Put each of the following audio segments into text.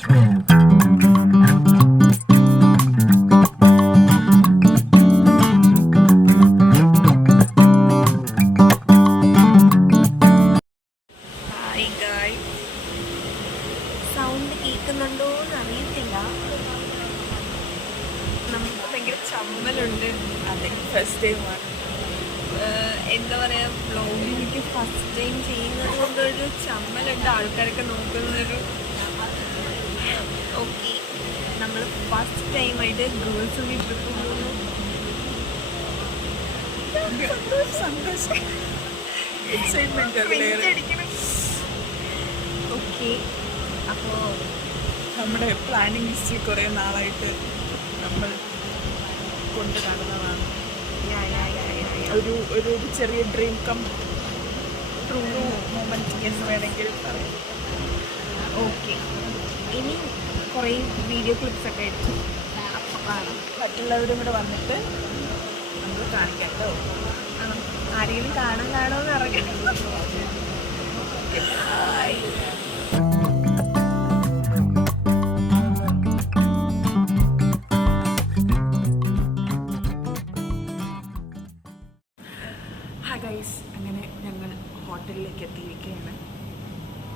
Sound കേൾക്കുന്നുണ്ടോ എന്ന് അറിയത്തില്ല. നമുക്ക് ഭയങ്കര ചമ്മലുണ്ട്. അതെ, ഫസ്റ്റ് ടൈമാണ്. എന്താ പറയുക, വ്ളോഗ് എനിക്ക് ഫസ്റ്റ് ടൈം ചെയ്യുന്നത് കൊണ്ടൊരു ചമ്മലുണ്ട്. ആൾക്കാരൊക്കെ നോക്കുന്നൊരു ഓക്കെ. നമ്മൾ ഫസ്റ്റ് ടൈമായിട്ട് ഗേൾസിന് ട്രിപ്പ് പോകുന്നു. സന്തോഷം, എക്സൈറ്റ്മെന്റ്. ഓക്കെ, അപ്പോൾ നമ്മുടെ പ്ലാനിങ് ലിസ്റ്റിൽ കുറേ നാളായിട്ട് നമ്മൾ കൊണ്ട് കാണുന്നതാണ്. ഒരു ചെറിയ ഡ്രീം കം ട്രൂ മൊമെന്റ് എന്ന് വേണമെങ്കിൽ പറയാം. ഓക്കെ, ഇനി കുറേ വീഡിയോ ക്ലിപ്സൊക്കെ എടുത്തു അപ്പോൾ കാണാം. മറ്റുള്ളവരും കൂടെ വന്നിട്ട് നമ്മൾ കാണിക്കാം കേട്ടോ. ആരെങ്കിലും കാണാനാണോ എന്ന് അറിയാം. ഹായ് ഗൈസ്, അങ്ങനെ ഞങ്ങൾ ഹോട്ടലിലേക്ക് എത്തിയിരിക്കുകയാണ്.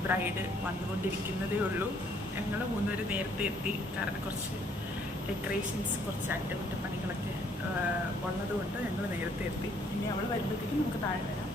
ബ്രൈഡ് വന്നുകൊണ്ടിരിക്കുന്നതേ ഉള്ളൂ. ഞങ്ങൾ മൂന്നുപേര് നേരത്തെ എത്തി. കാരണം കുറച്ച് ഡെക്കറേഷൻസ്, കുറച്ച് അറ്റകുറ്റപ്പണികളൊക്കെ ഉള്ളതുകൊണ്ട് ഞങ്ങൾ നേരത്തെ എത്തി. ഇനി അവൾ വരുമ്പോഴത്തേക്കും നമുക്ക് താഴെ വരാം.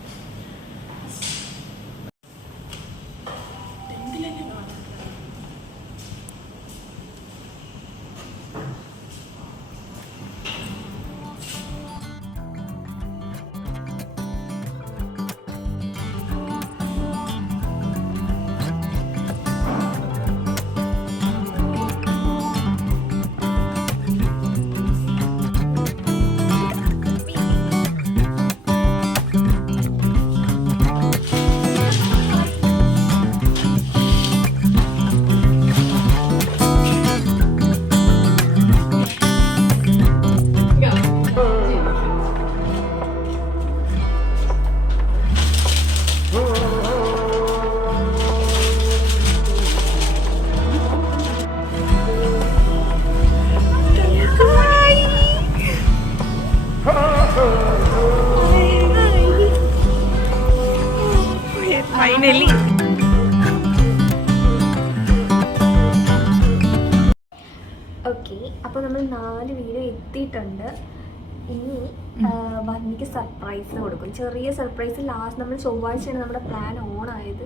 ഫൈനലി ഓക്കെ, അപ്പോൾ നമ്മൾ 4 വീഡിയോ എത്തിയിട്ടുണ്ട്. ഇനി വന്നിക്ക് സർപ്രൈസ് കൊടുക്കും, ചെറിയ സർപ്രൈസ്. ലാസ്റ്റ് നമ്മൾ ചൊവ്വാഴ്ചയാണ് നമ്മുടെ പ്ലാൻ ഓൺ ആയത്.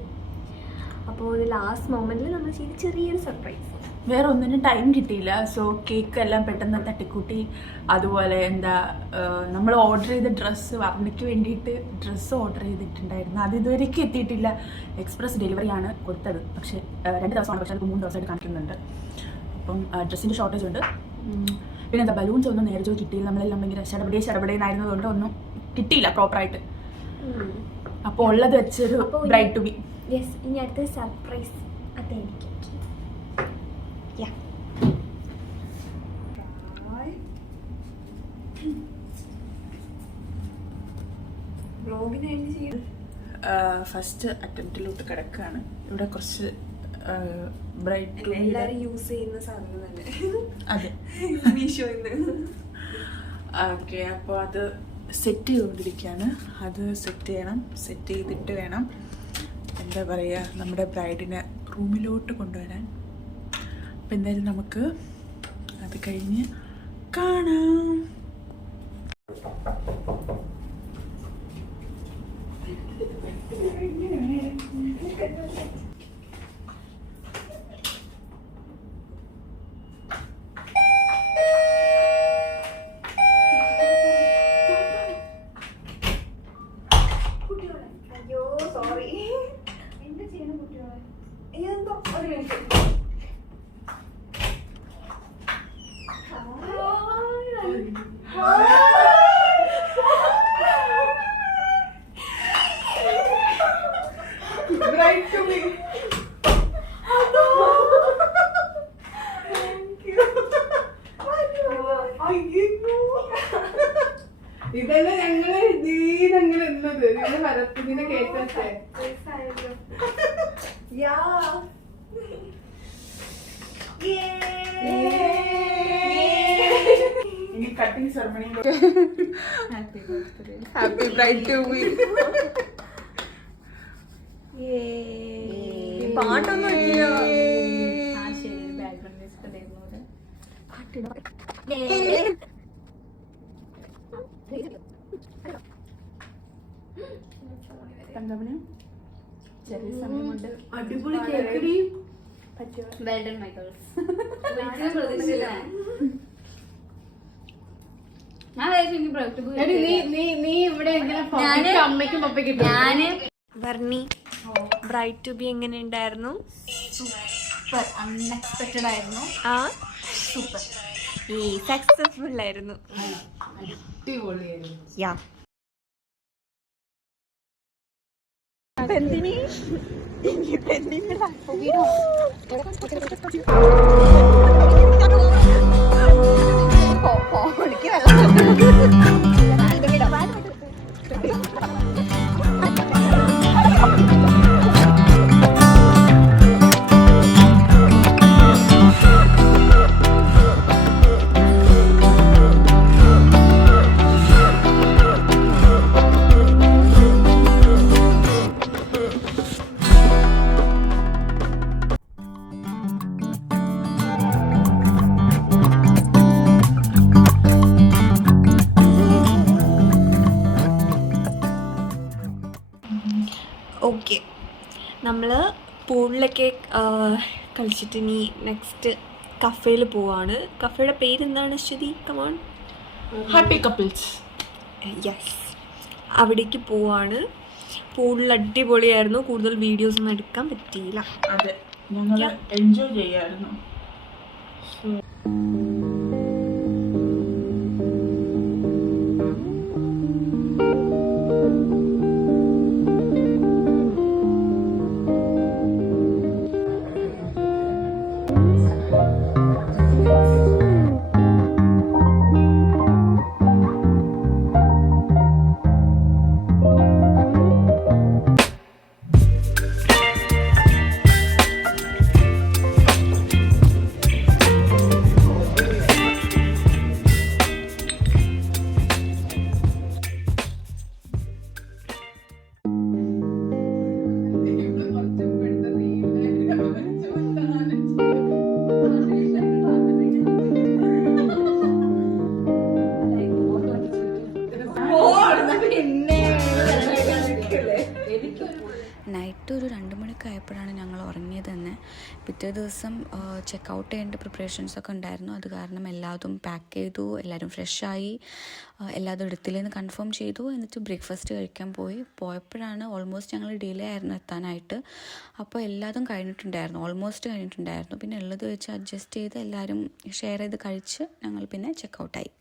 അപ്പോൾ ഒരു ലാസ്റ്റ് മൊമെന്റിൽ നമ്മൾ ചെയ്ത് ചെറിയൊരു സർപ്രൈസ്. വേറെ ഒന്നിനും ടൈം കിട്ടിയില്ല. സോ കേക്ക് എല്ലാം പെട്ടെന്ന് തട്ടിക്കൂട്ടി. അതുപോലെ നമ്മൾ ഓർഡർ ചെയ്ത ഡ്രസ്സ്, വർണ്ണയ്ക്ക് വേണ്ടിയിട്ട് ഡ്രസ്സ് ഓർഡർ ചെയ്തിട്ടുണ്ടായിരുന്നു. അത് ഇതുവരെയ്ക്ക് എത്തിയിട്ടില്ല. എക്സ്പ്രസ് ഡെലിവറിയാണ് കൊടുത്തത്. പക്ഷേ 2 ദിവസമാണ്, പക്ഷേ അത് 3 ദിവസമായിട്ട് കാണിക്കുന്നുണ്ട്. അപ്പം ഡ്രസ്സിൻ്റെ ഷോർട്ടേജ് ഉണ്ട്. പിന്നെ ബലൂൺസ് ഒന്നും നേരെ കിട്ടിയില്ല. നമ്മളെല്ലാം ഭയങ്കര ചടപടേന്നായിരുന്നതുകൊണ്ട് ഒന്നും കിട്ടിയില്ല പ്രോപ്പറായിട്ട്. അപ്പോൾ ഉള്ളത് വെച്ചൊരു ബ്രൈഡ് ടു ബി. യെസ്, ഇനി അടുത്ത സർപ്രൈസ് അതായിരിക്കും. ഫസ്റ്റ് അറ്റംപ്റ്റിലോട്ട് കിടക്കുകയാണ്. ഇവിടെ കുറച്ച് ബ്രൈഡ് എല്ലാവരും യൂസ് ചെയ്യുന്ന സാധനം തന്നെ. അതെ, ഓക്കെ. അപ്പോൾ അത് സെറ്റ് ചെയ്തുകൊണ്ടിരിക്കുകയാണ്. അത് സെറ്റ് ചെയ്യണം. സെറ്റ് ചെയ്തിട്ട് വേണം എന്താ പറയുക, നമ്മുടെ ബ്രൈഡിനെ റൂമിലോട്ട് കൊണ്ടുവരാൻ. അപ്പം എന്തായാലും നമുക്ക് അത് കഴിഞ്ഞ് കാണാം. Bride to be. ഇതെല്ലാം ഞങ്ങള് എന്നത് ഞങ്ങള് വരത്തിനെ കേട്ടേ. Cutting ceremony. Happy birthday. Happy bride to be. പാട്ടൊന്നും ഇല്ലയോ? ചെറിയ സമയം കൊണ്ട് അടിപൊളി കേക്കടി. Well done Michael's. ഒരിക്കലും പ്രതീക്ഷിച്ചില്ല ഞാൻ. ഞാന് വർണ്ണി ബ്രൈഡ് ടു ബി എങ്ങനെ ഉണ്ടായിരുന്നു? സൂപ്പർ അൺഎക്സ്പെക്റ്റഡ് ആയിരുന്നു. ആ സൂപ്പർ ഈ സക്സസ്ഫുൾ ആയിരുന്നു. അടിപൊളിയായിരുന്നു. യാ ഓക്കെ, നമ്മൾ പൂളിലൊക്കെ കളിച്ചിട്ട് ഇനി നെക്സ്റ്റ് കഫേയിൽ പോവാണ്. കഫേയുടെ പേരെന്താണ് ശ്രുതി? കമോൺ. Happy couples. യെസ്, അവിടേക്ക് പോവാണ്. പൂളിൽ അടിപൊളിയായിരുന്നു. കൂടുതൽ വീഡിയോസ് ഒന്നും എടുക്കാൻ പറ്റിയില്ല. അതെ, ഞങ്ങൾ എൻജോയ് ചെയ്യായിരുന്നു. നൈറ്റ് ഒരു 2 മണിയൊക്കെ ആയപ്പോഴാണ് ഞങ്ങൾ ഉറങ്ങിയത് തന്നെ. പിറ്റേ ദിവസം ചെക്കൗട്ട് ചെയ്യേണ്ട പ്രിപ്പറേഷൻസൊക്കെ ഉണ്ടായിരുന്നു. അത് കാരണം എല്ലാതും പാക്ക് ചെയ്തു, എല്ലാവരും ഫ്രഷായി, എല്ലാതും എടുത്തില്ലെന്ന് കൺഫേം ചെയ്തു. എന്നിട്ട് ബ്രേക്ക്ഫാസ്റ്റ് കഴിക്കാൻ പോയപ്പോഴാണ് ഓൾമോസ്റ്റ് ഞങ്ങൾ ഡിലേ ആയിരുന്നു എത്താനായിട്ട്. അപ്പോൾ എല്ലാതും കഴിഞ്ഞിട്ടുണ്ടായിരുന്നു, ഓൾമോസ്റ്റ് കഴിഞ്ഞിട്ടുണ്ടായിരുന്നു. പിന്നെ ഉള്ളത് വെച്ച് അഡ്ജസ്റ്റ് ചെയ്ത് എല്ലാവരും ഷെയർ ചെയ്ത് കഴിച്ച് ഞങ്ങൾ പിന്നെ ചെക്കൗട്ടായി.